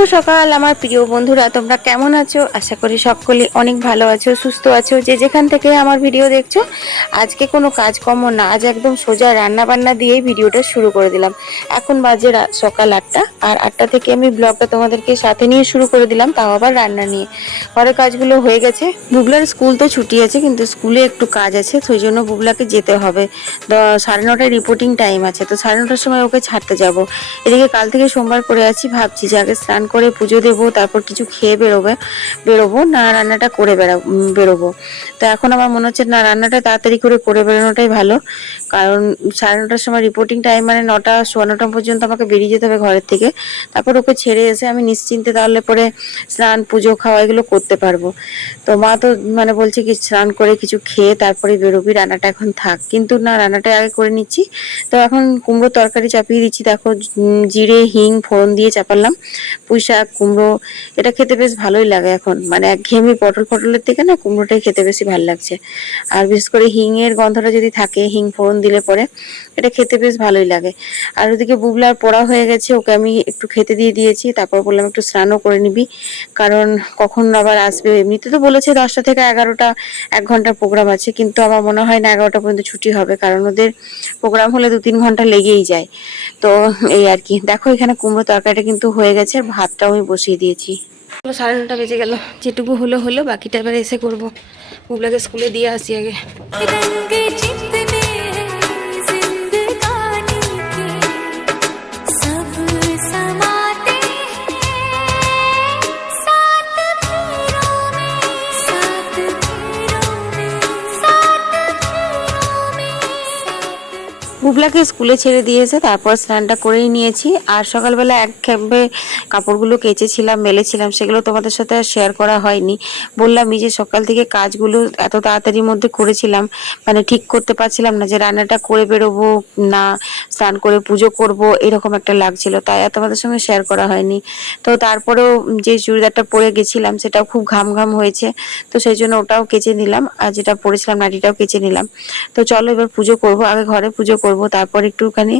শুভ সকাল, আমার প্রিয় বন্ধুরা, তোমরা কেমন আছো? আশা করি সকলে অনেক ভালো আছো, সুস্থ আছো। যে যেখান থেকে আমার ভিডিও দেখছ, আজকে কোনো কাজকর্ম না, আজ একদম সোজা রান্না বান্না দিয়েই ভিডিওটা শুরু করে দিলাম। এখন বাজে সকাল আটটা, আর আটটা থেকে আমি ব্লগটা তোমাদেরকে সাথে নিয়ে শুরু করে দিলাম, তাও আবার রান্না নিয়ে। ঘরের কাজগুলো হয়ে গেছে। বুবলার স্কুল তো ছুটি আছে, কিন্তু স্কুলে একটু কাজ আছে সেই জন্য বুবলাকে যেতে হবে। সাড়ে নটায় রিপোর্টিং টাইম আছে, তো সাড়ে নটার সময় ওকে ছাড়তে যাব। এদিকে কাল থেকে সোমবার করে আছি ভাবছি যে আগে স্নান করে পুজো দেবো, তারপর কিছু খেয়ে বেরোবে, বেরোবো, না রান্নাটা করে বেড়া বেরোবো। তো এখন আমার মনে হচ্ছে না, রান্নাটা তাড়াতাড়ি করে করে বেরোনোটাই ভালো। কারণ সাড়ে নটার সময় রিপোর্টিং টাইম মানে নটা, সোয়া নটা পর্যন্ত আমাকে বেরিয়ে যেতে হবে ঘরের থেকে। তারপর ওকে ছেড়ে এসে আমি নিশ্চিন্তে তাহলে পরে স্নান, পুজো, খাওয়া এগুলো করতে পারব। তো মা তো মানে বলছে কি, স্নান করে কিছু খেয়ে তারপরে বেরোবি, রান্নাটা এখন থাক। কিন্তু না রান্নাটা আগে করে নিচ্ছি। তো এখন কুমড়ো তরকারি চাপিয়ে দিচ্ছি। দেখো জিরে, হিং, ফোড়ন দিয়ে চাপালাম। শাক কুমড়ো, এটা খেতে বেশ ভালোই লাগে এখন। মানে একঘেয়েমি পটল ফটলের থেকে না কুমড়োটাই খেতে বেশি ভালো লাগছে। আর বিশেষ করে হিংয়ের গন্ধটা যদি থাকে, হিং ফোড়ন দিলে পরে, এটা খেতে বেশ ভালোই লাগে। আর ওদিকে বুবলার পড়া হয়ে গেছে, ওকে আমি একটু খেতে দিয়ে দিয়েছি, তারপর বললাম একটু স্নানও করে নিবি। কারণ কখন আবার আসবে? এমনিতে তো বলেছে দশটা থেকে এগারোটা, এক ঘণ্টার প্রোগ্রাম আছে, কিন্তু আমার মনে হয় না এগারোটা পর্যন্ত ছুটি হবে, কারণ ওদের প্রোগ্রাম হলে দু তিন ঘণ্টা লেগেই যায়। তো এই আর কি। দেখো এখানে কুমড়ো তরকারিটা কিন্তু হয়ে গেছে আর ভাতটাও আমি বসিয়ে দিয়েছি। হলো সাড়ে নটা বেজে গেল যেটুকু হলো হলো বাকিটা এবার এসে করব। বুবলাকে স্কুলে দিয়ে আসি আগে। বুবলাকে স্কুলে ছেড়ে দিয়েছে, তারপর স্নানটা করেই নিয়েছি। আর সকালবেলা এক খেপে কাপড়গুলো কেচেছিলাম, মেলেছিলাম, সেগুলো তোমাদের সাথে শেয়ার করা হয়নি। বললামই যে সকাল থেকে কাজগুলো এত তাড়াতাড়ির মধ্যে করেছিলাম মানে ঠিক করতে পারছিলাম না যে রান্নাটা করে বেরোবো না, স্নান করে পুজো করব, এরকম একটা লাগছিল। তাই আর তোমাদের সঙ্গে শেয়ার করা হয়নি। তো তারপরেও যে চুড়িদারটা পরে গেছিলাম, সেটাও খুব ঘাম ঘাম হয়েছে। তো সেই জন্য ওটাও কেচে নিলাম, আর যেটা পরেছিলাম নাটিটাও কেচে নিলাম। তো চলো এবার পুজো করব, আগে ঘরে পুজো করব। তারপর একটুখানি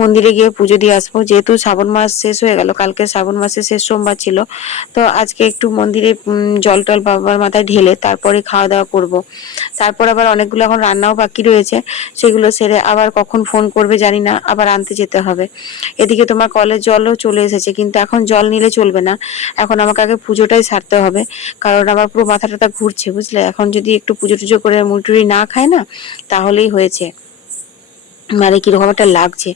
মন্দিরে গিয়ে পুজো দিয়ে আসব। যেহেতু শ্রাবণ মাস শেষ হয়ে গেল, কালকে শ্রাবণ মাসের শেষ সোমবার ছিল, তো আজকে একটু মন্দিরে জল টল বাবার মাথায় ঢেলে তারপরে খাওয়া দাওয়া করব। তারপর আবার অনেকগুলো এখন রান্নাও বাকি রয়েছে, সেগুলো সেরে আবার কখন ফোন করবে জানি না, আবার আনতে যেতে হবে। এদিকে তোমার কলের জলও চলে এসেছে, কিন্তু এখন জল নিলে চলবে না। এখন আমাকে আগে পুজোটাই সারতে হবে, কারণ আমার পুরো মাথা টাথা ঘুরছে, বুঝলে? এখন যদি একটু পুজো টুজো করে মুড়ি না খায় না, তাহলেই হয়েছে। মানে কীরকম একটা লাগছে।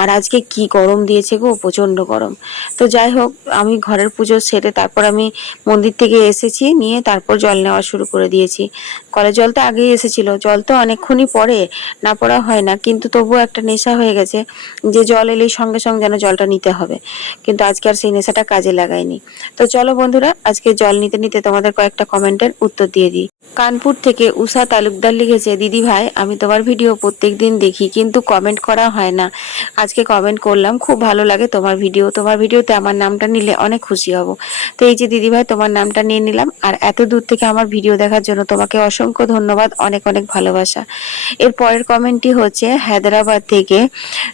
আর আজকে কি গরম দিয়েছে গো প্রচণ্ড গরম। তো যাই হোক, আমি ঘরের পুজো সেরে তারপর আমি মন্দির থেকে এসেছি, নিয়ে তারপর জল নেওয়া শুরু করে দিয়েছি। কলের জল তো আগেই এসেছিল, জল তো অনেকক্ষণই পরে, না পড়া হয় না, কিন্তু তবুও একটা নেশা হয়ে গেছে যে জল এলেই সঙ্গে সঙ্গে যেন জলটা নিতে হবে। কিন্তু আজকে আর সেই নেশাটা কাজে লাগাইনি তো চলো বন্ধুরা, আজকে জল নিতে নিতে তোমাদের কয়েকটা কমেন্টের উত্তর দিয়ে দিই। কানপুর থেকে উষা তালুকদার লিখেছে, দিদি ভাই, আমি তোমার ভিডিও প্রত্যেক দিন দেখি, কিন্তু কমেন্ট করা হয় না। আজকে কমেন্ট করলাম, খুব ভালো লাগে তোমার ভিডিও তোমার ভিডিওতে আমার নামটা নিলে অনেক খুশি হব। তো এই যে দিদি ভাই তোমার নামটা নিয়ে নিলাম। আর এত দূর থেকে আমার ভিডিও দেখার জন্য তোমাকে অসংখ্য ধন্যবাদ, অনেক অনেক ভালোবাসা। এর পরের কমেন্টটি হচ্ছে, হায়দ্রাবাদ থেকে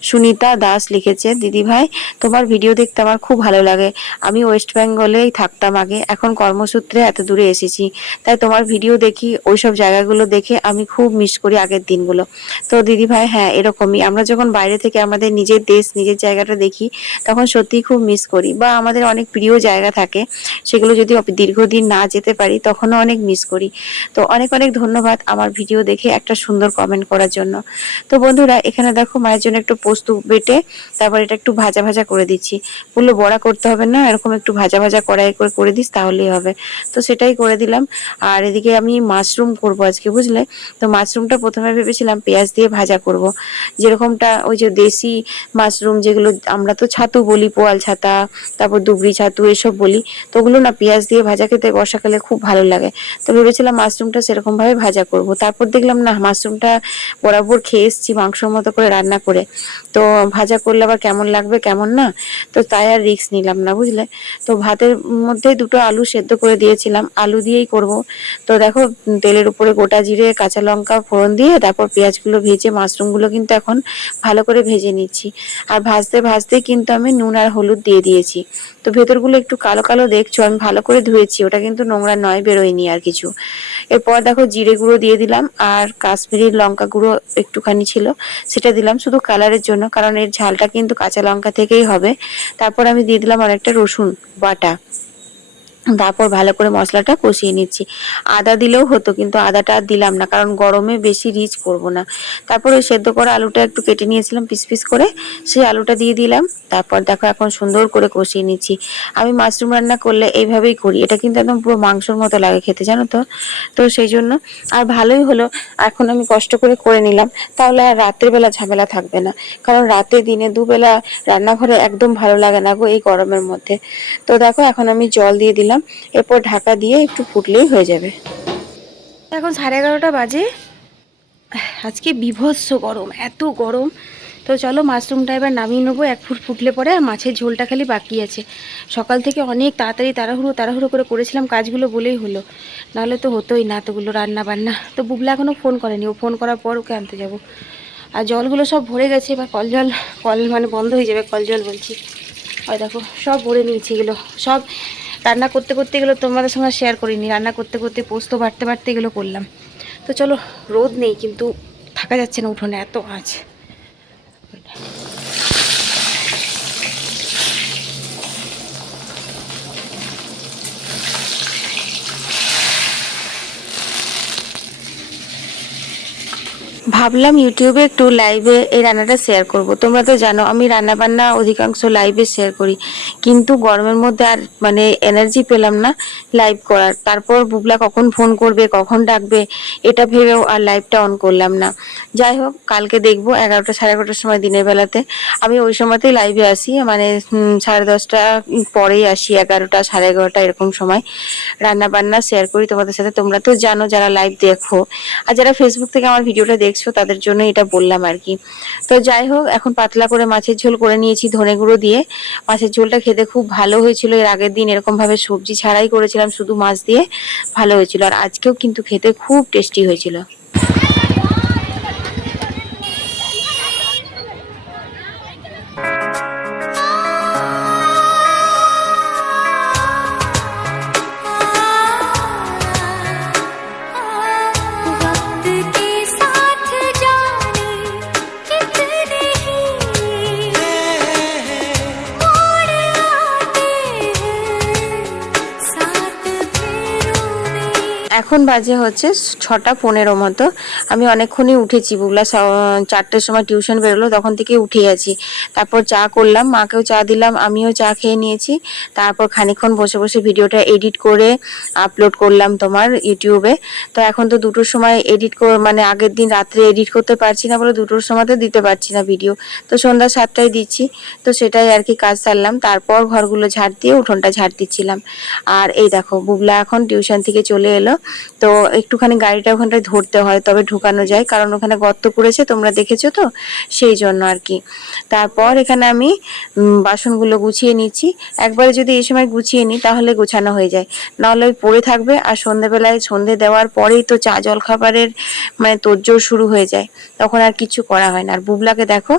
সুনিতা দাস লিখেছে দিদি ভাই তোমার ভিডিও দেখতে আমার খুব ভালো লাগে। আমি ওয়েস্ট বেঙ্গলেই থাকতাম আগে, এখন কর্মসূত্রে এত দূরে এসেছি। তাই তোমার ভিডিও দেখি, ওইসব জায়গাগুলো দেখে আমি খুব মিস করি আগের দিনগুলো। তো দিদি ভাই হ্যাঁ এরকমই। আমরা যখন বাইরে থেকে আমাদের নিজের দেশ, নিজের জায়গাটা দেখি, তখন সত্যিই খুব মিস করি। বা আমাদের অনেক প্রিয় জায়গা থাকে, সেগুলো যদি দীর্ঘদিন না যেতে পারি, তখনও অনেক মিস করি। তো অনেক অনেক ধন্যবাদ আমার ভিডিও দেখে একটা সুন্দর কমেন্ট করার জন্য। তো বন্ধুরা, এখানে দেখো মায়ের জন্য একটু পোস্ত বেটে, তারপর এটা একটু ভাজা ভাজা করে দিচ্ছি। বলল, বড়া করতে হবে না, এরকম একটু ভাজা ভাজা কড়াই করে করে দিস, তাহলেই হবে। তো সেটাই করে দিলাম। আর এদিকে আমি মাশরুম করব আজকে, বুঝলে? তো মাশরুমটা প্রথমে ভেবেছিলাম পেঁয়াজ দিয়ে ভাজা করব। যেরকমটা ওই যে দেশি মাশরুম যেগুলো আমরা তো ছাতু বলি, পোয়াল ছাতা, তারপর দুবরি ছাতু এসব বলি, তো ওগুলো না পেঁয়াজ দিয়ে ভাজা খেতে বর্ষাকালে খুব ভালো লাগে। তো ভেবেছিলাম মাশরুমটা সেরকম ভাবে ভাজা করব। তারপর দেখলাম না, মাশরুমটা বরাবর খেয়ে এসছি মাংসর মতো করে রান্না করে। তো ভাজা করলে আবার কেমন লাগবে, কেমন না? তো তাই আর রিস্ক নিলাম না, বুঝলে? তো ভাতের মধ্যে দুটো আলু সেদ্ধ করে দিয়েছিলাম, আলু দিয়েই করব। তো দেখো, তেলের উপরে গোটা জিরে, কাঁচা লঙ্কা ফোড়ন দিয়ে তারপর পেঁয়াজগুলো ভেজে মাশরুমগুলো কিন্তু কিন্তু এখন ভালো করে ভেজে নিচ্ছি। আর ভাজতে ভাজতে কিন্তু আমি নুন আর হলুদ দিয়ে দিয়েছি। তো ভেতরগুলো একটু কালো কালো দেখছ, আমি ভালো করে ধুয়েছি। ওটা কিন্তু নোংরা নয়, বেরোয়নি আর কিছু। এরপর দেখো জিরে গুঁড়ো দিয়ে দিলাম, আর কাশ্মীরি লঙ্কা গুঁড়ো একটুখানি ছিল, সেটা দিলাম শুধু কালারের জন্য, কারণ এর ঝালটা কিন্তু কাঁচা লঙ্কা থেকেই হবে। তারপর আমি দিয়ে দিলাম অনেকটা রসুন বাটা। তারপর ভালো করে মশলাটা কষিয়ে নিচ্ছি। আদা দিলেও হতো, কিন্তু আদাটা আর দিলাম না, কারণ গরমে বেশি রিচ করব না। তারপর ওই সেদ্ধ করা আলুটা একটু কেটে নিয়েছিলাম পিস পিস করে, সেই আলুটা দিয়ে দিলাম। তারপর দেখো এখন সুন্দর করে কষিয়ে নিচ্ছি। আমি মাশরুম রান্না করলে এইভাবেই করি, এটা কিন্তু একদম পুরো মাংসর মতো লাগে খেতে, জানো তো? তো সেই জন্য, আর ভালোই হলো, এখন আমি কষ্ট করে করে নিলাম, তাহলে আর রাতের বেলা ঝামেলা থাকবে না। কারণ রাতে দিনে দুবেলা রান্নাঘরে একদম ভালো লাগে না গো এই গরমের মধ্যে। তো দেখো এখন আমি জল দিয়ে দিলাম এরপর ঢাকা দিয়ে একটু ফুটলেই হয়ে যাবে। এখন সাড়ে এগারোটা বাজে। আজকে বিভৎস গরম, এত গরম। তো চলো মাশরুমটা এবার নামিয়ে নেব, এক ফুট ফুটলে পরে আর মাছের ঝোলটা খালি বাকি আছে। সকাল থেকে অনেক তাড়াতাড়ি তাড়াহুড়ো তাড়াহুড়ো করে করেছিলাম, কাজগুলো বলেই হলো। নাহলে তো হতোই না তোগুলো রান্না বান্না তো বুবলা এখনও ফোন করেনি, ও ফোন করার পর ওকে আনতে যাব। আর জলগুলো সব ভরে গেছে, এবার কল জল, কল মানে বন্ধ হয়ে যাবে, কল জল বলছি। আর দেখো, সব ভরে নিয়েছি এগুলো। সব রান্না করতে করতে এগুলো তোমাদের সঙ্গে শেয়ার করিনি। রান্না করতে করতে পোস্ত বাড়তে বাড়তে এগুলো করলাম। তো চলো, রোদ নেই কিন্তু থাকা যাচ্ছে না উঠোনে, এত আঁচ ভাবলাম ইউটিউবে একটু লাইভে এই রান্নাটা শেয়ার করব। তোমরা তো জানো, আমি রান্না বান্না অধিকাংশ লাইভে শেয়ার করি। কিন্তু গরমের মধ্যে আর মানে এনার্জি পেলাম না লাইভ করার। তারপর বুবলা কখন ফোন করবে, কখন ডাকবে, এটা ভেবেও আর লাইভটা অন করলাম না। যাই হোক, কালকে দেখব এগারোটা, সাড়ে এগারোটার সময় দিনের বেলাতে। আমি ওই সময়তেই লাইভে আসি মানে সাড়ে দশটা পরেই আসি, এগারোটা, সাড়ে এগারোটা, এরকম সময়। রান্না বান্না শেয়ার করি তোমাদের সাথে। তোমরা তো জানো যারা লাইভ দেখো। আর যারা ফেসবুক থেকে আমার ভিডিওটা দেখছ তাদের জন্য এটা বললাম আর কি। তো যাই হোক, এখন পাতলা করে মাছের ঝোল করে নিয়েছি ধনে গুঁড়ো দিয়ে। মাছের ঝোলটা খেতে খুব ভালো হয়েছিল। এর আগের দিন এরকম ভাবে সবজি ছাড়াই করেছিলাম, শুধু মাছ দিয়ে ভালো হয়েছিল। আর আজকেও কিন্তু খেতে খুব টেস্টি হয়েছিল। এখন বাজে হচ্ছে ছটা পনেরো মতো। আমি অনেকক্ষণই উঠেছি বুগলা চারটের সময় টিউশন বেরোলো, তখন থেকে উঠে আছি। তারপর চা করলাম, মাকেও চা দিলাম, আমিও চা খেয়ে নিয়েছি। তারপর খানিকক্ষণ বসে বসে ভিডিওটা এডিট করে আপলোড করলাম তোমার ইউটিউবে। তো এখন তো দুটোর সময় এডিট মানে আগের দিন রাত্রে এডিট করতে পারছি না বলে দুটোর সময়তে দিতে পারছি না ভিডিও। তো সন্ধ্যা সাতটায় দিচ্ছি, তো সেটাই আর কি কাজ সারলাম। তারপর ঘরগুলো ঝাড় দিয়ে উঠোনটা ঝাড় দিচ্ছিলাম। আর এই দেখো, বুবলা এখন টিউশন থেকে চলে এলো। তো একটুখানি গাড়িটা ওখানটায় ধরতে হয়, তবে ঢুকানো যায়। কারণ ওখানে গর্ত করেছে তোমরা দেখেছ তো? সেই জন্য আর কি। তারপর এখানে আমি বাসনগুলো গুছিয়ে নিচ্ছি। একবারে যদি এই সময় গুছিয়ে নিই, তাহলে গোছানো হয়ে যায়। নাহলে ওই পড়ে থাকবে, আর সন্ধেবেলায় সন্ধে দেওয়ার পরেই তো চা জল খাবারের মানে তোড়জোড় শুরু হয়ে যায়। তখন আর কিছু করা হয় না। আর বুবলাকে দেখো,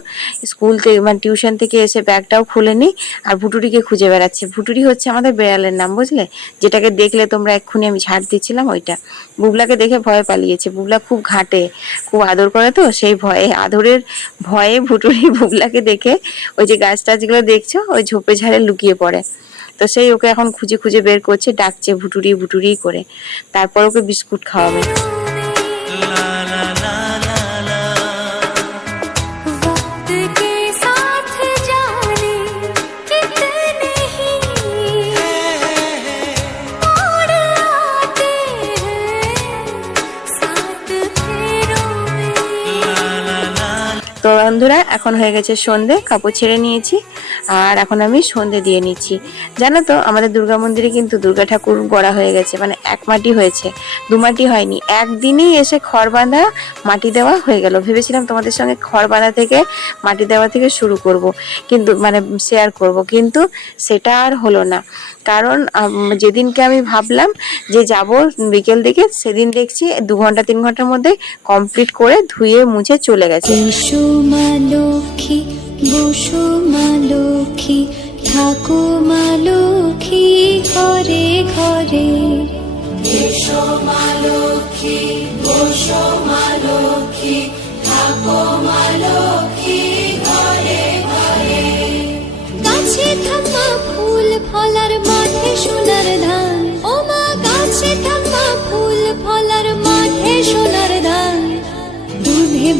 স্কুল থেকে মানে টিউশন থেকে এসে ব্যাগটাও খুলে খুলেনি আর ভুটুরিকে খুঁজে বেড়াচ্ছে। ভুটুরি হচ্ছে আমাদের বেড়ালের নাম, বুঝলে? যেটাকে দেখলে তোমরা এক্ষুনি আমি ঝাড় দিচ্ছিলাম ওইটা বুবলাকে দেখে ভয় পালিয়েছে। বুবলা খুব ঘাটে, খুব আদর করে তো, সেই ভয়ে, আদরের ভয়ে ভুটুরি বুবলাকে দেখে ওই যে গাছ টাছগুলো দেখছ, ওই ঝোপে ঝাড়ে লুকিয়ে পড়ে। তো সেই ওকে এখন খুঁজে খুঁজে বের করছে, ডাকছে ভুটুরি ভুটুরি করে। তারপর ওকে বিস্কুট খাওয়াবে। বন্ধুরা এখন হয়ে গেছে সন্ধে কাপড় ছেড়ে নিয়েছি। আর এখন আমি সন্ধে দিয়ে নিচ্ছি। জানো তো, আমাদের দুর্গা মন্দিরে কিন্তু দুর্গা ঠাকুর গড়া হয়ে গেছে মানে এক মাটি হয়েছে, দু মাটি হয়নি। একদিনেই এসে খড় বাঁধা মাটি দেওয়া হয়ে গেল। ভেবেছিলাম তোমাদের সঙ্গে খড় বাঁধা থেকে মাটি দেওয়া থেকে শুরু করব, কিন্তু মানে শেয়ার করব, কিন্তু সেটা আর হলো না। কারণ যেদিনকে আমি ভাবলাম যে যাব বিকেল দিকে, সেদিন দেখছি দু ঘণ্টা, তিন ঘণ্টার মধ্যে কমপ্লিট করে ধুয়ে মুছে চলে গেছে। বসো মা লক্ষ্মী থাকো মা লক্ষ্মী ঘরে।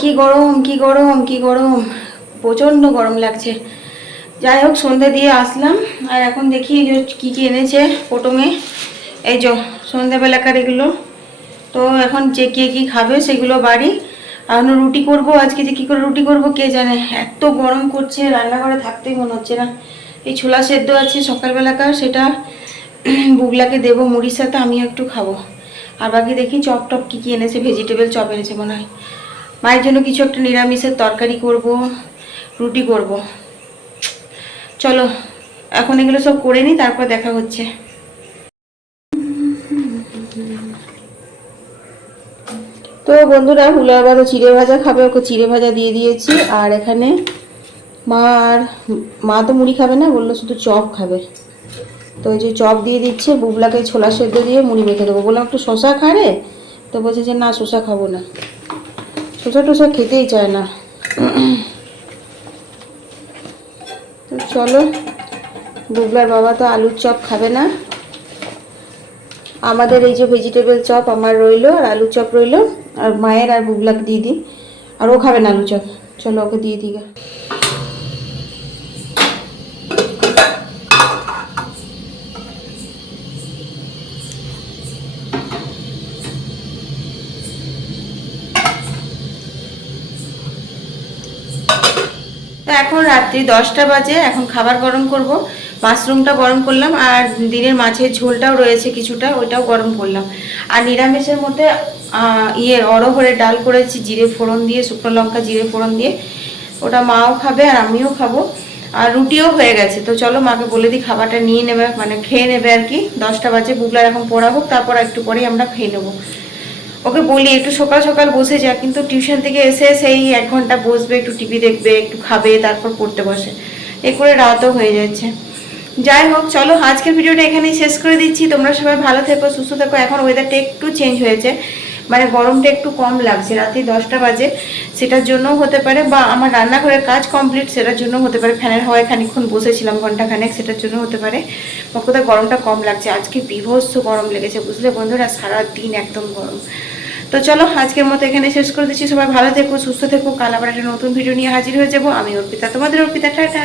কি গরম কি গরম কি গরম। প্রচণ্ড গরম লাগছে। যাই হোক, সন্ধে দিয়ে আসলাম। আর এখন দেখি কী কী এনেছে পটমে এই যে সন্ধ্যেবেলাকার এগুলো। তো এখন যে কে কী খাবে সেগুলো বাড়ি। এখন রুটি করব আজকে, যে কী করে রুটি করব কে জানে। এত গরম করছে, রান্নাঘরে থাকতেই মনে হচ্ছে না। এই ছোলা সেদ্ধ আছে সকালবেলাকার সেটা বুগলাকে দেবো, মুড়ির সাথে আমিও একটু খাব। আর বাকি দেখি চপ টপ কী কী এনেছে ভেজিটেবল চপ এনেছে মনে হয়। মায়ের জন্য কিছু একটা নিরামিষের তরকারি করব, রুটি করব। চলো, এখন এগুলো সব করে নিই তারপর দেখা হচ্ছে। তো বন্ধুরা হুলার বাদে চিড়ে ভাজা খাবে, ওকে চিড়ে ভাজা দিয়ে দিয়েছি। আর এখানে মা আর মা তো মুড়ি খাবে না, বলল শুধু চপ খাবে। তো ওই যে চপ দিয়ে দিচ্ছে, বুবলাকে ছোলা সেদ্ধ দিয়ে মুড়ি মেখে দেবো। বললাম, একটু শশা খারে তো বলছে যে, না শশা খাব না। শশা টশা খেতেই চায় না। তো চলো, বুবলার বাবা তো আলুর চপ খাবে না। আমাদের এই যে ভেজিটেবল চপ আমার রইল আর আলু চপ রইল, আর মায়ের আর বুবলাকে দিয়ে দিই। আর ও খাবে না আলু চপ। চলো ওকে দিয়ে দিই। রাত্রি দশটা বাজে, এখন খাবার গরম করব। মাশরুমটা গরম করলাম আর দিনের মাছের ঝোলটাও রয়েছে কিছুটা, ওইটাও গরম করলাম। আর নিরামিষের মধ্যে ইয়ে অরহরের ডাল করেছি, জিরে ফোড়ন দিয়ে, শুকনো লঙ্কা, জিরে ফোড়ন দিয়ে। ওটা মাও খাবে আর আমিও খাব। আর রুটিও হয়ে গেছে, তো চলো মাকে বলে দিই খাবারটা নিয়ে নেবে মানে খেয়ে নেবে আর কি। দশটা বাজে বুগলার এখন পড়া হোক, তারপর একটু পরেই আমরা খেয়ে নেব। ওকে বলি, একটু সকাল সকাল বসে যা, কিন্তু টিউশন থেকে এসে সেই এক ঘণ্টা বসবে, একটু টিভি দেখবে, একটু খাবে, তারপর পড়তে বসে। এ করে রাতও হয়ে যাচ্ছে। যাই হোক, চলো, আজকের ভিডিওটা এখানেই শেষ করে দিচ্ছি। তোমরা সবাই ভালো থেকো, সুস্থ থেকো। এখন ওয়েদারটা একটু চেঞ্জ হয়েছে। মানে গরমটা একটু কম লাগছে রাতে দশটা বাজে, সেটার জন্যও হতে পারে বা আমার রান্নাঘরের কাজ কমপ্লিট সেটার জন্য হতে পারে। ফ্যানের হাওয়ায় খানিকক্ষণ বসেছিলাম ঘণ্টা খানেক সেটার জন্য হতে পারে। বা কোথাও গরমটা কম লাগছে, আজকে বিভৎস গরম লেগেছে, বুঝলে বন্ধুরা? সারা দিন একদম গরম। তো চলো, আজকের মতো এখানে শেষ করে দিচ্ছি। সবাই ভালো থেকো, সুস্থ থেকো। কাল আবার একটা নতুন ভিডিও নিয়ে হাজির হয়ে যাব। আমি অর্পিতা, তোমাদের অর্পিতা, টাটা!